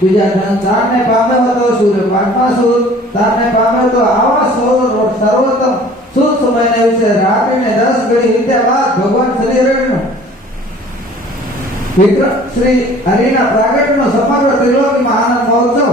બીજા સંસારને પામ્યો હતો સૂર્ય પાંચમા સુદ તારને પામ્યો તો આવા સર્વોત્તમ સુદ સમયને વિશે રાત્રિને 10 ઘડી વીત્યા બાદ ભગવાન શ્રી હરિના પ્રાગટ્યનો સમગ્ર ત્રિલોકીમાં આનંદ મહોત્સવ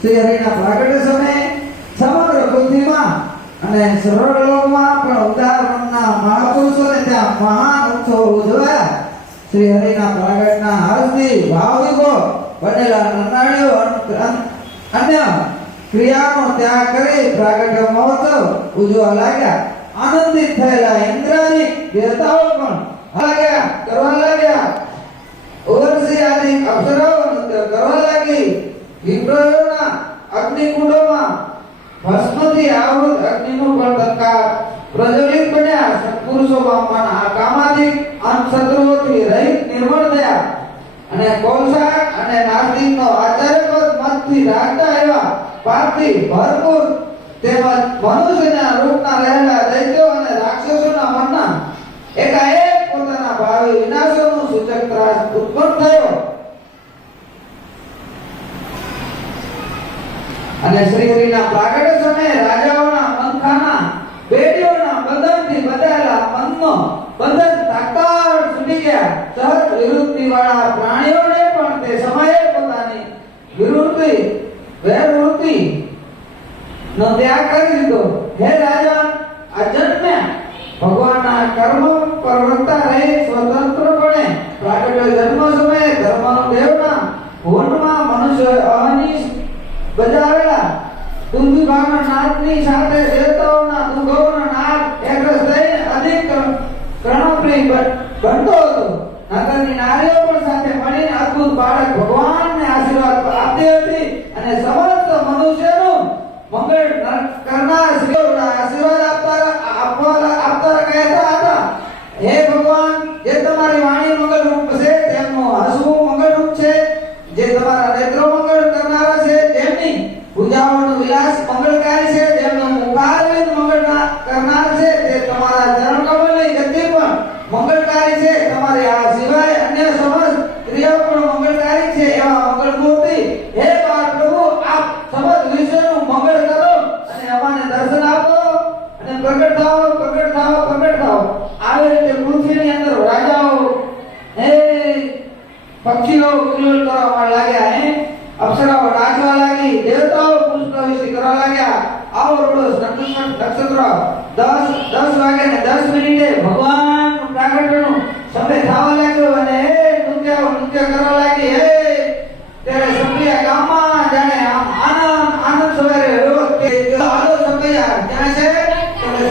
શ્રી હરિના પ્રાગટ્ય સમયે સમગ્ર પૃથ્વીમાં અને સર્વલોકમાં પણ ઉદાર મનના મહાપુરુષોને ત્યાં મહાન ઉત્સવ ઉજવાયા. શ્રી હરિના પ્રાગટ્યના હર્ષથી ભાવિકો બનેલા નરનાળીઓ અન્ય ક્રિયાનો ત્યાગ કરી પ્રાગટ્ય મહોત્સવ ઉજવવા લાગ્યા. આનંદિત થયેલા ઇન્દ્રાદિક દેવતાઓ પણ કરવા લાગ્યા. ઉર્વશી આદિ અપ્સરાઓ નૃત્ય કરવા લાગી. વિપ્રોના અગ્નિકુંડોમાં ભસ્મથી આવૃત અગ્નિનું પણ તત્કાળ પ્રજ્વલિત બન્યા. સત્પુરુષોમાં કામાદિક અંશત્રુઓથી રહિત નિર્મળ થયા અને કોલસા અને નાસ્તિકનો આચાર્યપદ મતથી રાખતા એવા પાપથી ભરપૂર તેમજ મનુષ્યના રૂપના રહેલા દૈત્યો અને રાક્ષસોના મનના એકાએક પોતાના ભાવિ વિનાશોનું સૂચક ત્રાસ ઉત્પન્ન થયો. અને શ્રી હરિના પ્રાગટ્ય સમયે રાજાઓના મનખાના બેડીઓના બંધનથી બધાયેલા મનનો બંધન તાત્કાળ છૂટી ગયા. સહજ વિરુદ્ધિ વાળા પ્રાણીઓને પણ તે સમયે પોતાની વૈરવૃત્તિ નો ત્યાગ કરી દીધો. હે રાજા, આ જન્મ્યા ભગવાનના કર્મ પરવર્તા રહી સ્વતંત્રપણે પ્રાગટ્ય જન્મ સમયે ધર્મનો દેવના ભુવનમાં મનુષ્ય અહનિશ બજાવેલા દુર્ગી ભાવના નાદની સાથે દેવતાઓના દુર્ગોના નાદ એકરસ થઈને અધિક કર્ણપ્રિય બનતો હતો. નગરની નારીઓ પણ સાથે મળીને અદ્ભુત બાળક ભગવાનને આશીર્વાદ આપતી હતી અને સમસ્ત મનુષ્યનું મંગળ કરનાર શ્રીઓના આશીર્વાદ આપતા કહેતા હતા. હે ભગવાન, જે તમારી વાણી મંગળ રૂપ છે તેમનું હસવું મંગળ રૂપ છે. જે તમારા નેત્રો મંગળ કરનારા છે તેમની ભુજાઓનો વિલાસ મંગળકારી છે. જેમનું મુખારવિંદ મંગળ કરનાર છે તે તમારા ચરણ કમળની ગતિ પણ મંગળકારી છે. તમારી આ સિવાય અન્ય સમસ્ત ક્રિયાઓ પણ મંગળકારી છે. એવા મંગળમૂર્તિ હે બાળ પ્રભુ, આપ સમસ્ત વિશ્વનું મંગળ કરો અને અમાને દર્શન આપો અને પ્રગટ થાઓ. આવી રીતે પૃથ્વીની અંદર રાજાઓ હે પક્ષીઓ કિલોલ કરવા લાગ્યા. હે અપ્સરાઓ નાચવા લાગી. દેવતાઓ પુષ્પવિષી કરવા લાગ્યા. આવો રોજ નક્ષત્ર 10 વાગે ને 10 મિનિટે ભગવાન પ્રાગટ્યનો સમય થવા લાગ્યો અને નૃત્ય કરવા લાગી. હે ત્યારે સભ્યા ગામમાં જાણે આમ આનંદ સવારે રહ્યો કે આલો સભ્યા ત્યાં છે ત્યારે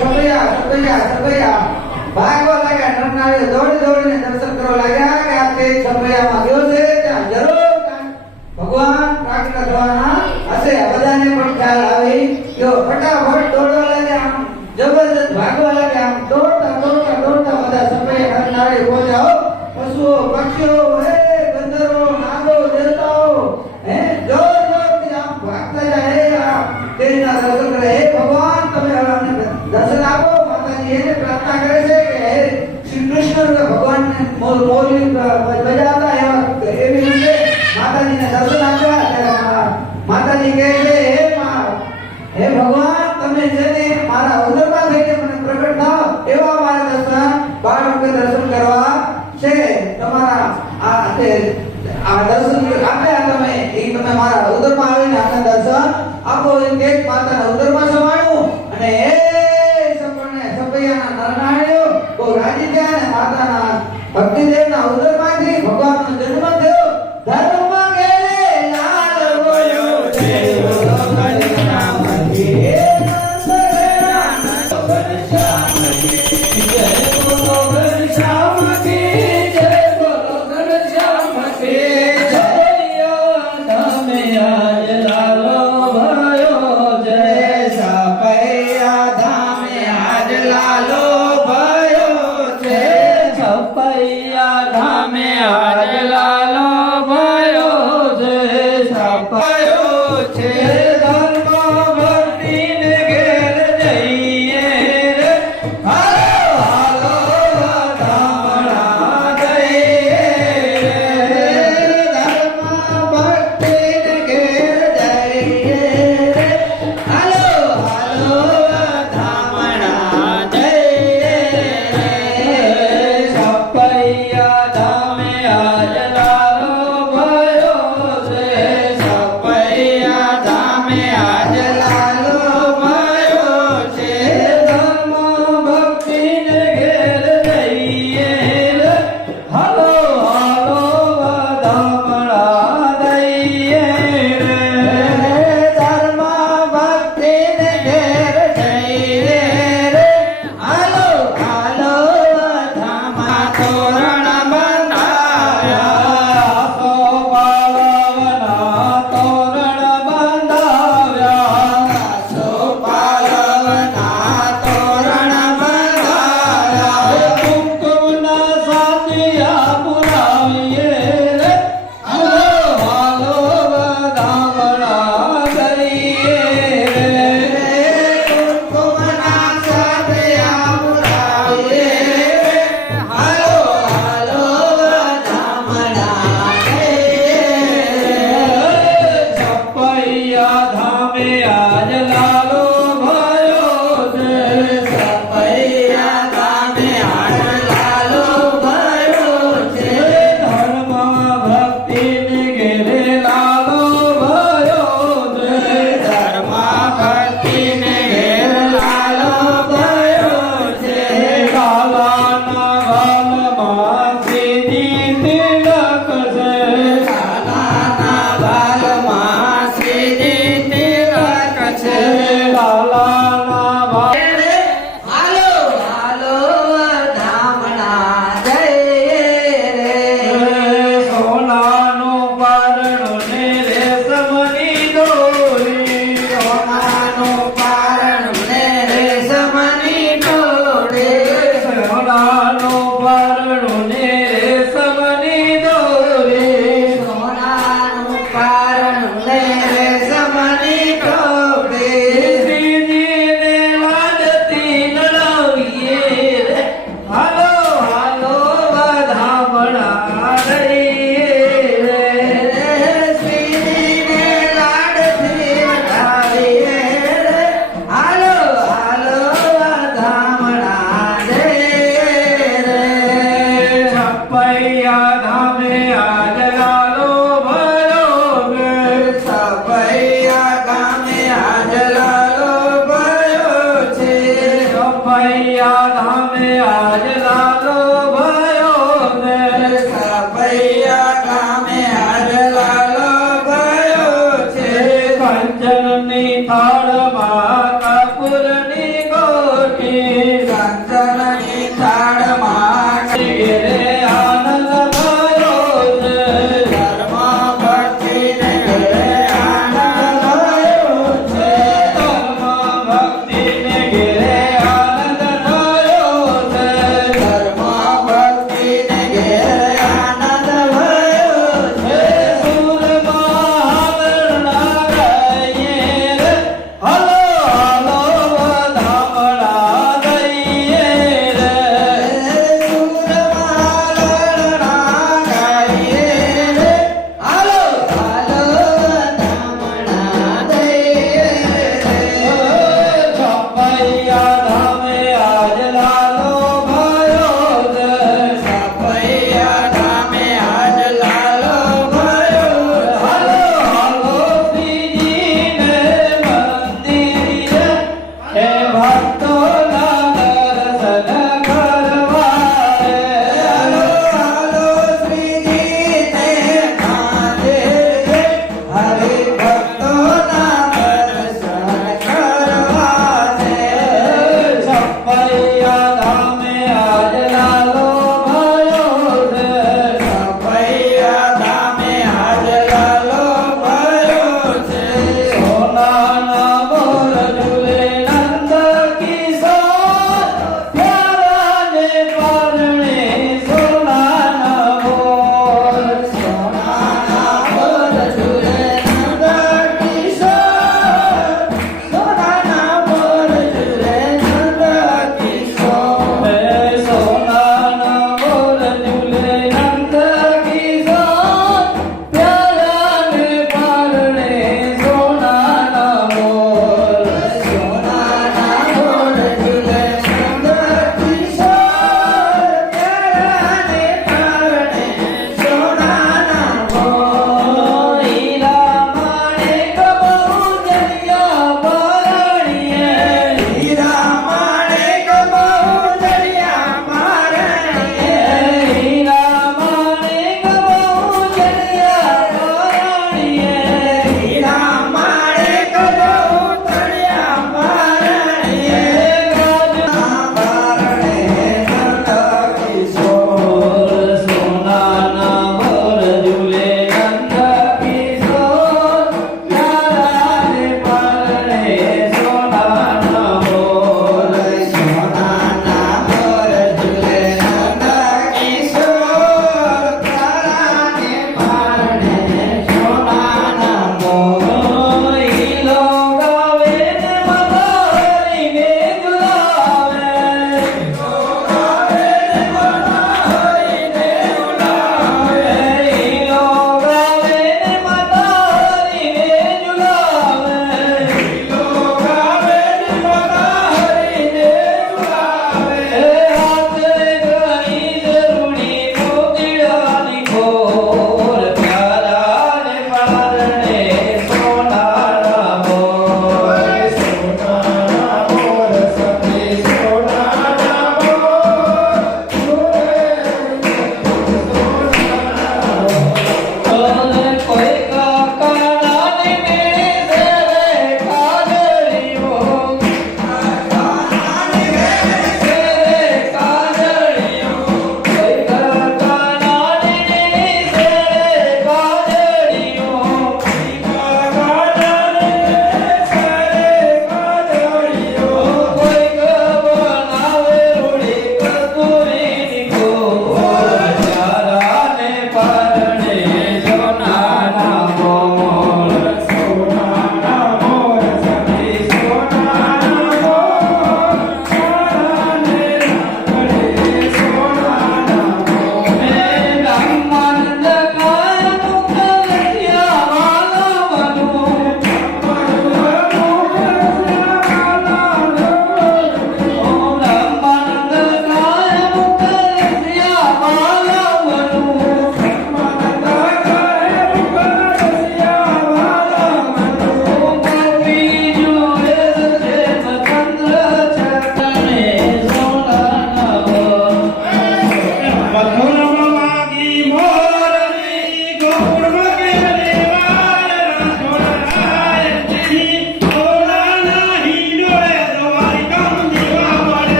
સભ્યા ભાગવા લાગ્યા. નરનારીઓ દોડીને દર્શન કરવા લાગ્યા કે આ તે સભ્યામાં ગયો છે, ત્યાં જરૂર ભગવાન પ્રાગટ્ય થવાના હશે. બધાને પણ ખ્યાલ આવી ગયો. ફટાફટ દોડવા લાગ્યા, આમ જબરદસ્ત ભાગવા લાગ્યા. આમ દોડતા બધા સભ્યા નરનારી પહોંચ્યા. પશુઓ, પક્ષીઓ, હે ગંધર્વો, નાગો, દેવતાઓ હે જોરથી આમ ભાગતા જાય. હે આ તેના દર્શન કરે. હે ભગવાન, તમે અમને દર્શન આપો. માતાજી એને પ્રાર્થના કરે છે કે હે શ્રી કૃષ્ણ ભગવાનને મોલી બજાવતા એવી રીતે માતાજીને દર્શન આપ્યા. માતાજી કહે છે, હે ભગવાન, તમે જેને મારા ઉદરમાં થઈને મને પ્રગટ થાઓ એવા મારા દર્શન બાળકે દર્શન કરવા છે. તમારા આ દર્શન આપ્યા તમે મારા ઉદરમાં આવીને આના દર્શન આપો. એમ કે માતાના ઉદરમાં સમાયું અને એ સભ્યાના નરનાળીઓ બહુ રાજી થયા અને માતાના ભક્તિદેવના ઉદરમાંથી ભગવાનનો જન્મ થયો. ધર્મમાં ગેલે લાલ ગયો છે હાલો હાલો ધામ કનૈયા ધામે